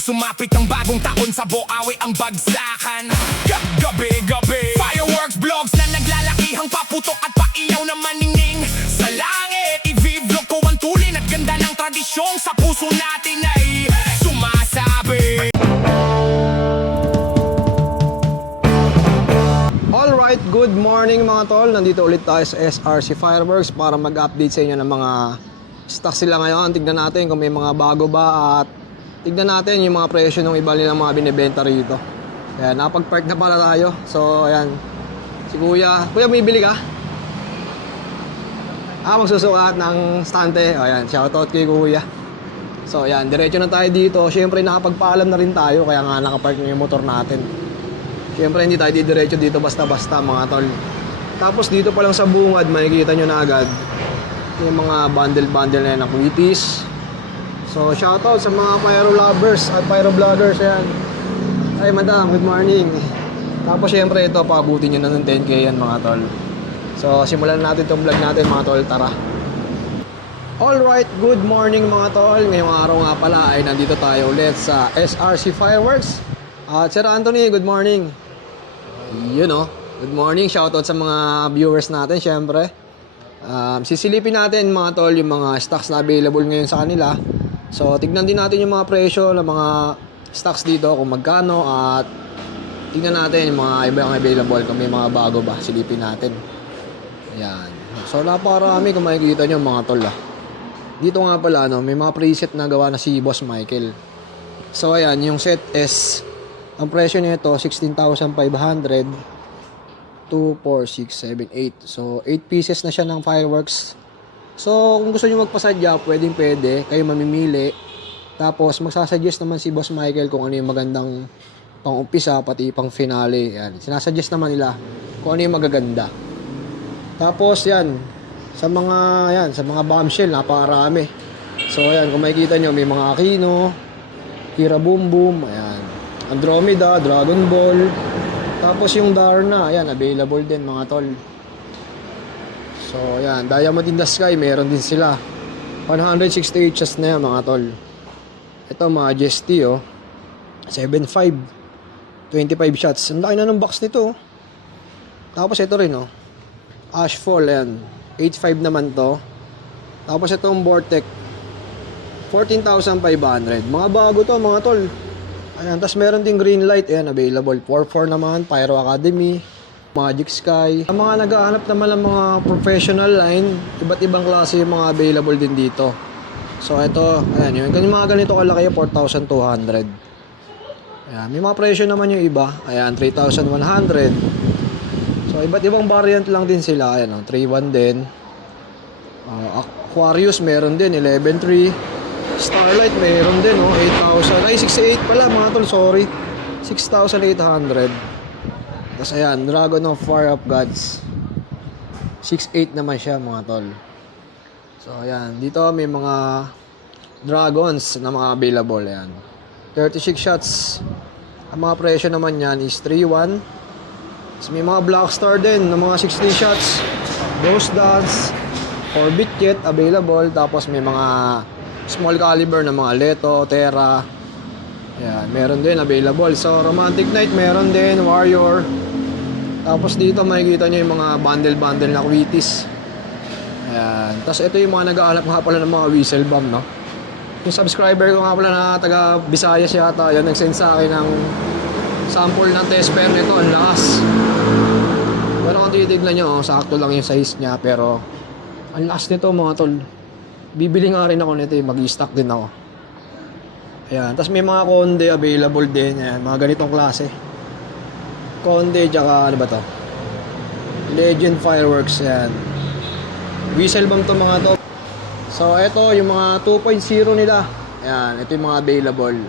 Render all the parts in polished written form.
sumapit ang bagong taon sa Buawi ang bagsakan. Gabi-gabi fireworks vlogs na naglalakihang paputok at paiyaw na maningning sa langit. I-vlog ko ang tulin at ganda ng tradisyong sa puso natin ay sumasabi. Alright, good morning mga tol. Nandito ulit tayo sa SRC Fireworks para mag-update sa inyo ng mga stocks sila ngayon. Tignan natin kung may mga bago ba at tignan natin yung mga presyo ng iba nilang mga binibenta rito. Kaya napag-park na pala tayo. So ayan, si Kuya. Kuya, may bili ka? Magsusukat ng stante. Ayan, shoutout kay Kuya. So ayan, diretso na tayo dito. Siyempre nakapagpaalam na rin tayo, kaya nga nakapark na yung motor natin. Siyempre hindi tayo didiretso dito basta-basta mga tol. Tapos dito pa lang sa bungad, makikita nyo na agad yung mga bundle-bundle na yan ng Wheaties. So shoutout sa mga pyro lovers at pyro vloggers. Ayan. Ay madam, good morning. Tapos siyempre ito, paabutin nyo na ng 10k yan mga tol. So simulan natin itong vlog natin mga tol, tara. Alright, good morning mga tol. Ngayong araw nga pala ay nandito tayo ulit sa SRC Fireworks. At Sir Anthony, good morning. You know, good morning. Shoutout sa mga viewers natin syempre. Sisilipin natin mga tol yung mga stocks na available ngayon sa kanila. So tignan din natin yung mga presyo ng mga stocks dito kung magkano, at tignan natin yung mga ibang available kung may mga bago ba, silipin natin. Ayan. So napakarami kung makikita nyo mga tol Dito nga pala may mga preset na gawa na si Boss Michael. So ayan, yung set S, ang presyo nito 16,500. 2, 4, 6, 7, 8. So, 8 pieces na siya ng fireworks. So, kung gusto nyo magpasadya, pwede. Kayo mamimili. Tapos, magsasuggest naman si Boss Michael kung ano yung magandang pang-umpisa, pati pang finale. Yan. Sinasuggest naman nila kung ano yung magaganda. Tapos, yan. Sa mga bombshell, napakarami. So, yan. Kung makikita nyo, may mga Aquino, Kira Boom Boom, ayan. Andromeda, Dragon Ball. Tapos yung Darna, ayan, available din mga tol. So, ayan, Diamond in the Sky, meron din sila. 168 shots na yan mga tol. Ito, Majesty, 7.5. 25 shots. Ang laki na ng box nito. Tapos ito rin, Ashfall, ayan. 8.5 naman to. Tapos itong Vortex, 14,500. Mga bago to mga tol. Ayan, tapos meron din green light, ayan, available. 4.4 naman, Pyro Academy, Magic Sky. Ang mga nag-aanap naman ng mga professional line, iba't ibang klase yung mga available din dito. So ito, ayan, yung mga ganito kalaki, 4,200. Ayan, may mga presyo naman yung iba. Ayan, 3,100. So iba't ibang variant lang din sila. Ayan, 3.1 din. Aquarius meron din, 11.3. Starlight meron din, 8,000. Ay, 6,800 pala mga tol, sorry. 6,800. Tapos ayan, Dragon of Fire of Gods. 6,800 naman siya mga tol. So ayan, dito may mga dragons na mga available. Ayan, 36 shots. Ang mga presyo naman yan is 3,100. Tapos may mga Black Star din na mga 16 shots. Ghost Dance, Orbit Jet available. Tapos may mga small caliber na mga Leto, Terra. Ayan, meron din available. So, Romantic Knight meron din, Warrior. Tapos dito makikita nyo yung mga bundle-bundle na Wheaties. Ayan. Tapos ito yung mga nag-aalap nga pala ng mga whistle bomb, Yung subscriber ko nga pala na taga Visayas yata, yun, nag-send sa akin ng sample ng test pair nito. Ang lakas. Pero kung titignan nyo, sakto lang yung size niya. Pero, ang lakas nito mga tol. Bibili nga rin ako nito, mag-i-stock din ako. Ayan, tapos may mga Conde available din. Ayan, mga ganitong klase. Conde, tsaka ano ba to? Legend Fireworks, ayan. Whistle bomb to mga to. So, ito yung mga 2.0 nila. Ayan, ito yung mga available.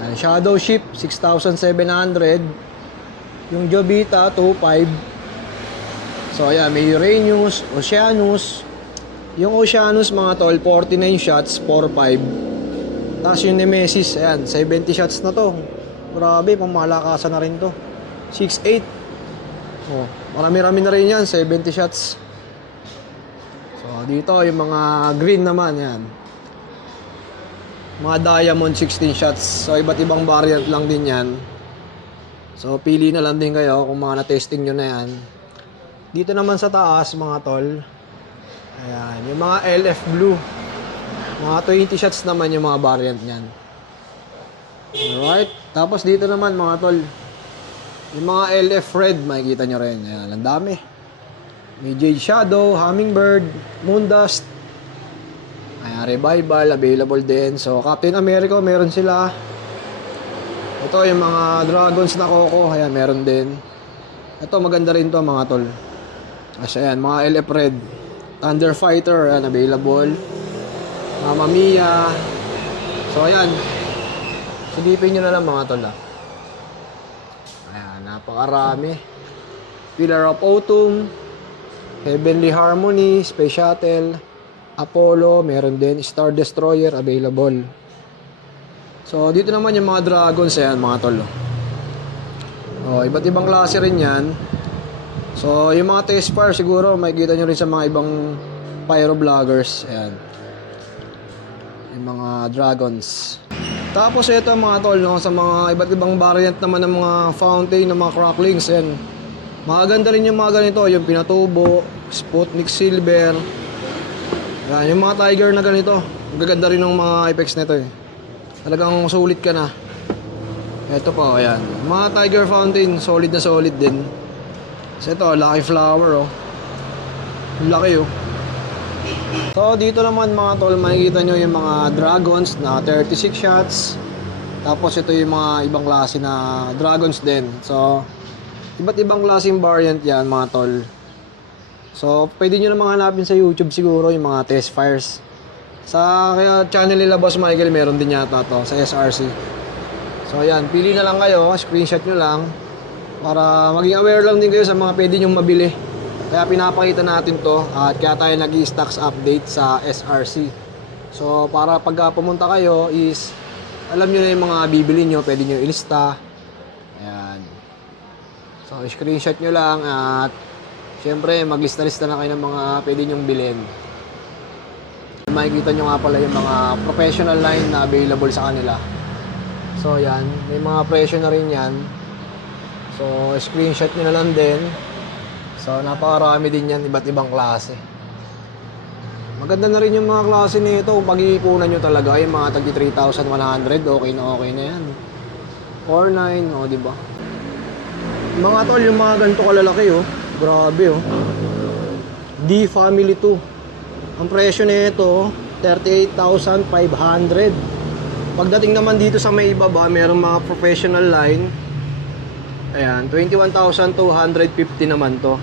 Ayan, Shadow Ship, 6,700. Yung Jovita, 2.5. So, ayan, may Uranus, Oceanus. Yung Oceanus mga tol, 49 shots, 4.5. Tapos yung Nemesis, ayan, 70 shots na to. Grabe, pangmalakasan na rin to. 6.8. Marami-rami na rin yan, 70 shots. So, dito yung mga green naman, yan. Mga diamond 16 shots. So iba't ibang variant lang din yan. So pili na lang din kayo kung mga na-testing nyo na yan. Dito naman sa taas mga tol. Ayan, yung mga LF blue. Mga 20 shots naman yung mga variant nyan. Alright. Tapos dito naman mga tol. Yung mga LF red, makikita nyo rin. Ayan, ang dami. May Jade Shadow, Hummingbird, Moondust. Ayan, Revival, available din. So, Captain America, meron sila. Ito, yung mga Dragons na Coco. Ayan, meron din. Ito, maganda rin to mga tol. Kasi ayan, mga LF red. Thunder Fighter, ayan, available. Mamma Mia. So, ayan. Silipin nyo na lang mga tol, ah. Ayan, napakarami. Pillar of Autumn, Heavenly Harmony, Space Shuttle, Apollo, meron din. Star Destroyer, available. So, dito naman yung mga Dragons, ayan, mga tol. Oh, iba't ibang klase rin yan. So, yung mga test fire, siguro, makikita nyo rin sa mga ibang pyro vloggers. Ayan. Yung mga Dragons. Tapos ito mga tol, no, sa mga iba't ibang variant naman ng mga fountain, ng mga cracklings, yan. Maganda rin yung mga ganito, yung Pinatubo, Sputnik Silver. Yan, yung mga Tiger na ganito. Gaganda rin ng mga effects nito eh. Talagang sulit ka na. Ito po, ayan. Mga Tiger Fountain, solid na solid din. So ito, Lucky Flower, oh. Laki, oh. So dito naman mga tol, makikita nyo yung mga Dragons na 36 shots. Tapos ito yung mga ibang klase na Dragons din. So iba't ibang klaseng variant yan mga tol. So pwede nyo naman hanapin sa YouTube siguro yung mga test fires. Sa kaya channel nila Boss Michael, meron din yata to sa SRC. So ayan, pili na lang kayo, screenshot nyo lang para maging aware lang din kayo sa mga pwede nyong mabili. Kaya pinapakita natin to at kaya tayo nag-i-stocks update sa SRC. So para pagka pumunta kayo is alam nyo na yung mga bibili nyo, pwede nyo ilista. Ayan. So screenshot nyo lang at syempre maglista-lista na kayo ng mga pwede nyong bilhin. Makikita nyo nga pala yung mga professional line na available sa kanila. So yan, may mga presyo na rin yan. So screenshot nyo na lang din. So, napakarami din yan, iba't ibang klase. Maganda na rin yung mga klase nito. Kung pag-iipunan nyo talaga, yung mga tagi 3,100, okay na yan. 4,900, o, diba? Mga tol, yung mga ganito kalalaki, oh. Grabe, oh. D Family 2. Ang presyo nito, 38,500. Pagdating naman dito sa may ibaba, mayroong mga professional line. Ayan, 21,250 naman to.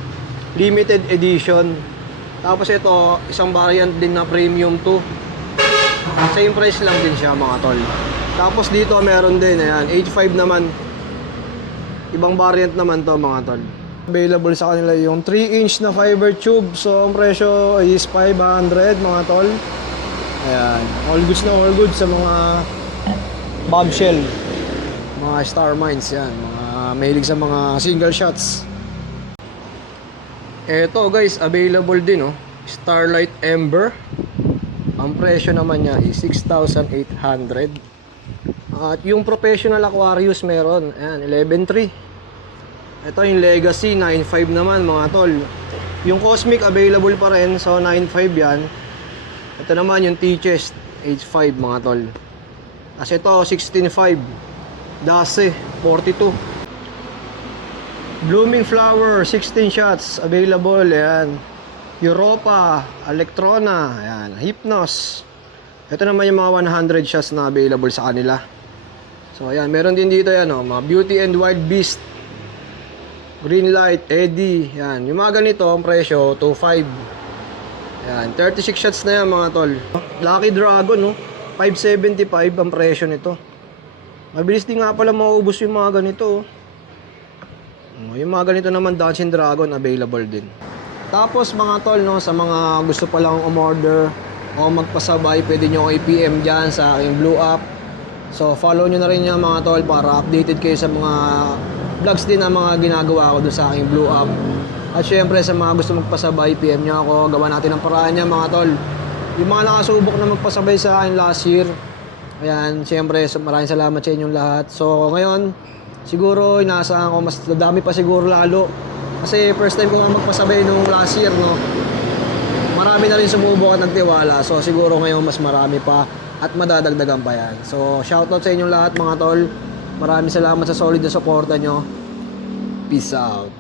Limited edition. Tapos ito, isang variant din na premium to. Same price lang din siya mga tol. Tapos dito meron din, ayan, 85 naman. Ibang variant naman to mga tol. Available sa kanila yung 3-inch na fiber tube. So ang presyo is 500 mga tol. Ayan, all goods na all goods sa mga bombshell, mga star mines yan, mga mahilig sa mga single shots. Eto guys, available din, oh. Starlight Ember. Ang presyo naman niya is 6,800. At yung professional Aquarius meron, ayan, 11,300. Ito yung Legacy, 9,500 naman mga tol. Yung Cosmic available pa rin, so 9,500 yan. Ito naman yung T-Chest, 8,500 mga tol. Kasi ito, 16,500. Dase, 42. Blooming Flower, 16 shots, available, ayan. Europa, Electrona, ayan. Hypnos. Ito naman yung mga 100 shots na available sa kanila. So, ayan, meron din dito yan, oh, mga Beauty and Wild Beast, Green Light, Eddie, ayan. Yung mga ganito, ang presyo, 2,500. Ayan, 36 shots na yan, mga tol. Lucky Dragon, no? 575 ang presyo nito. Mabilis din nga pala maubos yung mga ganito, oh. Yung mga ganito naman, Dancing Dragon, available din. Tapos mga tol, no, sa mga gusto palang umorder o magpasabay, pwede nyo i-PM dyan sa aking Blue App. So follow nyo na rin yan mga tol para updated kayo sa mga vlogs din na mga ginagawa ko doon sa aking Blue App. At syempre sa mga gusto magpasabay, PM nyo ako, gawa natin ang paraan niya mga tol. Yung mga nakasubok na magpasabay sa akin last year, Ayan, siyempre, maraming salamat sa inyong lahat. So, ngayon, siguro, inaasahan ko, mas dadami pa siguro lalo. Kasi first time ko nga magpasabay nung last year, no? Marami na rin sumubok at nagtiwala. So, siguro ngayon, mas marami pa at madadagdagan pa yan. So, shoutout sa inyong lahat, mga tol. Maraming salamat sa solid na suporta nyo. Peace out.